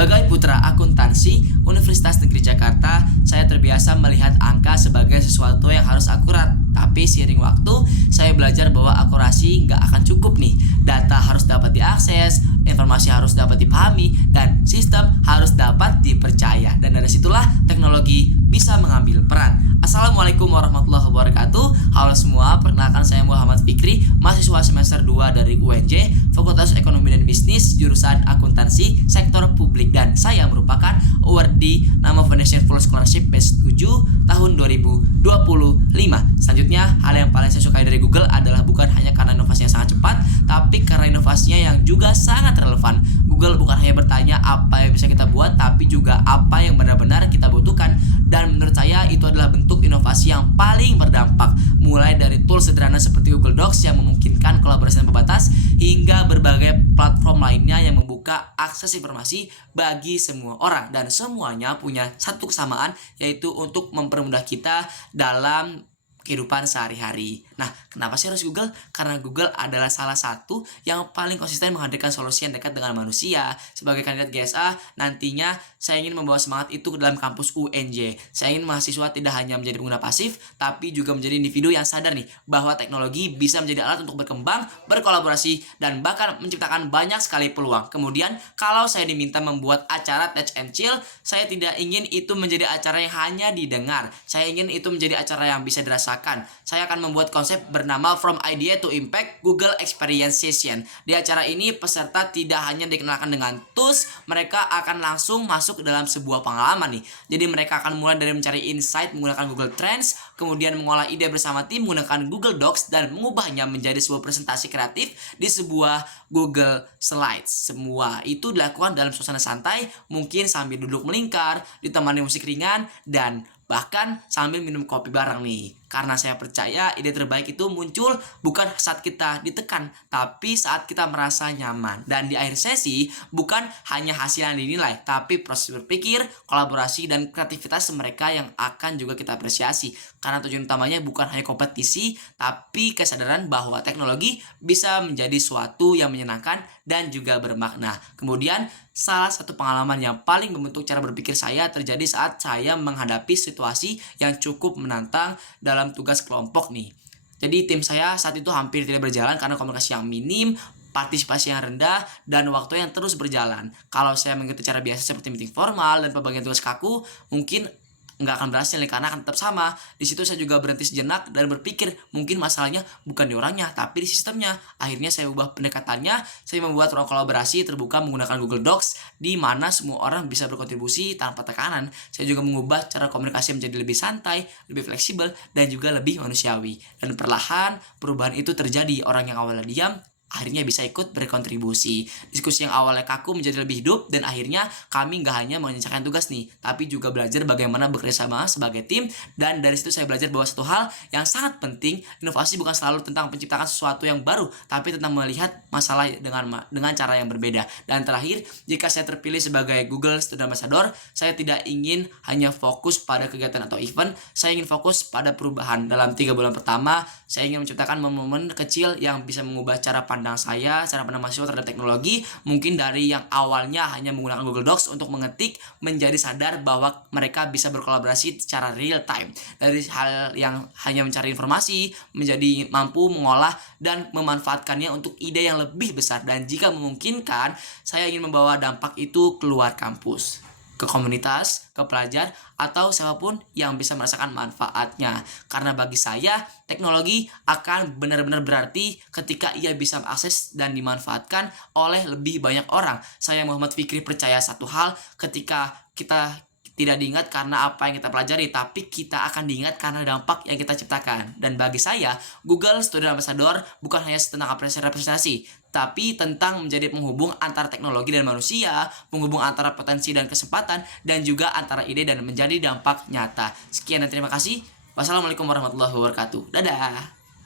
Sebagai putra akuntansi Universitas Negeri Jakarta, saya terbiasa melihat angka sebagai sesuatu yang harus akurat. Tapi seiring waktu, saya belajar bahwa akurasi nggak akan cukup nih. Data harus dapat diakses, informasi harus dapat dipahami, dan sistem harus dapat dipercaya. Dan dari situlah teknologi bisa mengambil peran. Assalamualaikum warahmatullahi wabarakatuh. Halo semua, perkenalkan saya Muhammad Fikri, mahasiswa semester 2 dari UNJ, Fakultas Ekonomi dan Bisnis, jurusan akuntansi, sektor publik, dan saya merupakan awardee Nama Foundation Full Scholarship Batch 7 tahun 2025. Selanjutnya, hal yang paling saya sukai dari Google adalah bukan hanya karena inovasinya sangat cepat, tapi karena inovasinya yang juga sangat relevan. Google bukan hanya bertanya apa yang bisa kita buat, tapi juga apa yang benar-benar kita butuhkan. Dan menurut saya itu adalah bentuk inovasi yang paling berdampak, mulai dari tools sederhana seperti Google Docs yang memungkinkan kolaborasi tanpa batas, hingga berbagai platform lainnya yang membuka akses informasi bagi semua orang. Dan semuanya punya satu kesamaan, yaitu untuk mempermudah kita dalam kehidupan sehari-hari. Nah, kenapa sih harus Google? Karena Google adalah salah satu yang paling konsisten menghadirkan solusi yang dekat dengan manusia. Sebagai kandidat GSA, nantinya saya ingin membawa semangat itu ke dalam kampus UNJ. Saya ingin mahasiswa tidak hanya menjadi pengguna pasif, tapi juga menjadi individu yang sadar nih, bahwa teknologi bisa menjadi alat untuk berkembang, berkolaborasi, dan bahkan menciptakan banyak sekali peluang. Kemudian, kalau saya diminta membuat acara Touch and Chill, saya tidak ingin itu menjadi acara yang hanya didengar. Saya ingin itu menjadi acara yang bisa dirasakan. Saya akan membuat konsep bernama From Idea to Impact Google Experience Session. Di acara ini peserta tidak hanya dikenalkan dengan tools, mereka akan langsung masuk ke dalam sebuah pengalaman nih. Jadi mereka akan mulai dari mencari insight menggunakan Google Trends, kemudian mengolah ide bersama tim menggunakan Google Docs, dan mengubahnya menjadi sebuah presentasi kreatif di sebuah Google Slides. Semua itu dilakukan dalam suasana santai, mungkin sambil duduk melingkar, ditemani musik ringan, dan bahkan sambil minum kopi bareng nih. Karena saya percaya ide terbaik itu muncul bukan saat kita ditekan, tapi saat kita merasa nyaman. Dan di akhir sesi, bukan hanya hasil yang dinilai, tapi proses berpikir, kolaborasi, dan kreativitas mereka yang akan juga kita apresiasi. Karena tujuan utamanya bukan hanya kompetisi, tapi kesadaran bahwa teknologi bisa menjadi suatu yang menyenangkan dan juga bermakna. Kemudian, salah satu pengalaman yang paling membentuk cara berpikir saya terjadi saat saya menghadapi situasi yang cukup menantang dalam tugas kelompok nih. Jadi tim saya saat itu hampir tidak berjalan karena komunikasi yang minim, partisipasi yang rendah, dan waktu yang terus berjalan. Kalau saya mengikuti cara biasa seperti meeting formal dan pembagian tugas kaku, mungkin nggak akan berhasil nih, karena akan tetap sama. Di situ saya juga berhenti sejenak dan berpikir mungkin masalahnya bukan di orangnya, tapi di sistemnya. Akhirnya saya ubah pendekatannya, saya membuat ruang kolaborasi terbuka menggunakan Google Docs, di mana semua orang bisa berkontribusi tanpa tekanan. Saya juga mengubah cara komunikasi menjadi lebih santai, lebih fleksibel, dan juga lebih manusiawi. Dan perlahan perubahan itu terjadi. Orang yang awalnya diam akhirnya bisa ikut berkontribusi. Diskusi yang awalnya kaku menjadi lebih hidup, dan akhirnya kami nggak hanya mengerjakan tugas nih, tapi juga belajar bagaimana bekerja sama sebagai tim. Dan dari situ saya belajar bahwa satu hal yang sangat penting, inovasi bukan selalu tentang menciptakan sesuatu yang baru, tapi tentang melihat masalah dengan cara yang berbeda. Dan terakhir, jika saya terpilih sebagai Google Student Ambassador, saya tidak ingin hanya fokus pada kegiatan atau event, saya ingin fokus pada perubahan. Dalam 3 bulan pertama, saya ingin menciptakan momen-momen kecil yang bisa mengubah cara pandang cara pandang mahasiswa terhadap teknologi. Mungkin dari yang awalnya hanya menggunakan Google Docs untuk mengetik, menjadi sadar bahwa mereka bisa berkolaborasi secara real time. Dari hal yang hanya mencari informasi, menjadi mampu mengolah dan memanfaatkannya untuk ide yang lebih besar. Dan jika memungkinkan, saya ingin membawa dampak itu keluar kampus, ke komunitas, ke pelajar, atau siapapun yang bisa merasakan manfaatnya. Karena bagi saya, teknologi akan benar-benar berarti ketika ia bisa mengakses dan dimanfaatkan oleh lebih banyak orang. Saya Muhammad Fikri percaya satu hal, ketika kita tidak diingat karena apa yang kita pelajari, tapi kita akan diingat karena dampak yang kita ciptakan. Dan bagi saya, Google Student Ambassador bukan hanya tentang representasi, tapi tentang menjadi penghubung antara teknologi dan manusia, penghubung antara potensi dan kesempatan, dan juga antara ide dan menjadi dampak nyata. Sekian dan terima kasih. Wassalamualaikum warahmatullahi wabarakatuh. Dadah.